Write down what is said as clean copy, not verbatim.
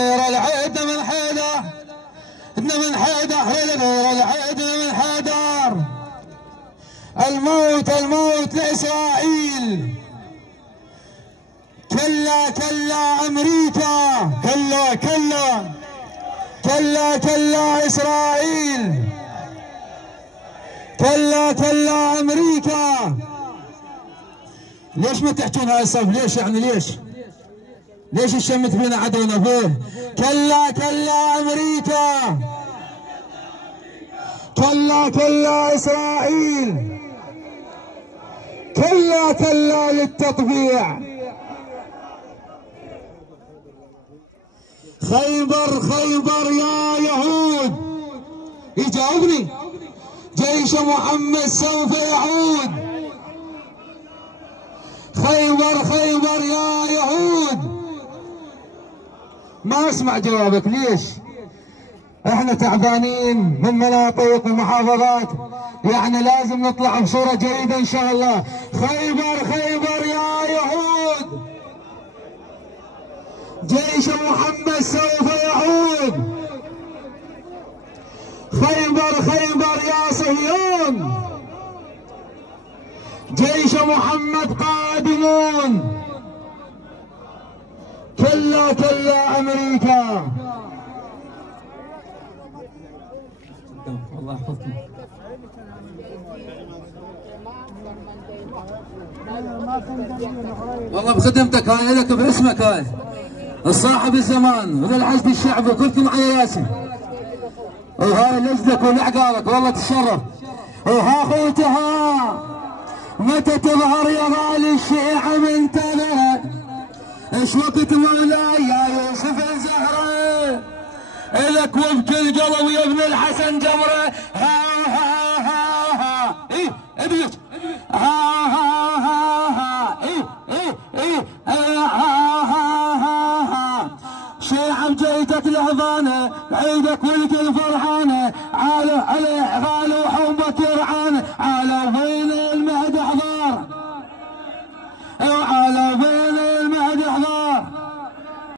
العيد من حيدر من حيدر غير العيد من حيدر. الموت لإسرائيل. كلا أمريكا. كلا إسرائيل. كلا أمريكا. ليش ما تحكون هاي الصف؟ ليش يعني ليش الشمت بينا عدونا فيه؟ كلا أمريكا. كلا إسرائيل. كلا للتطبيع. خيبر يا يهود. يجاوبني. جيش محمد سوف يعود. خيبر يا يهود. ما اسمع جوابك. ليش؟ احنا تعبانين من مناطق ومحافظات، يعني لازم نطلع بصورة جيدة ان شاء الله. خيبر يا يهود. جيش محمد سوف يعود. خيبر يا صهيون. جيش محمد قادمون. كلا أمريكا. الله يحفظكم. والله بخدمتك هاي لك باسمك هاي الصاحب الزمان وبالعزب الشعب وكلكم على ياسين. وهاي لجدك ولعقالك والله تشرف. وها خوتها متى تظهر يا غالي الشيعة منتظرة. ايش وقت مولاي يا يوسف الزهرة. الك وبكل قلب يا ابن الحسن جمرة. ها ايه ابيك. شيعة بجيتك الحضانة عيدك والكل فرحانة. على غالي وحومك يرعانة.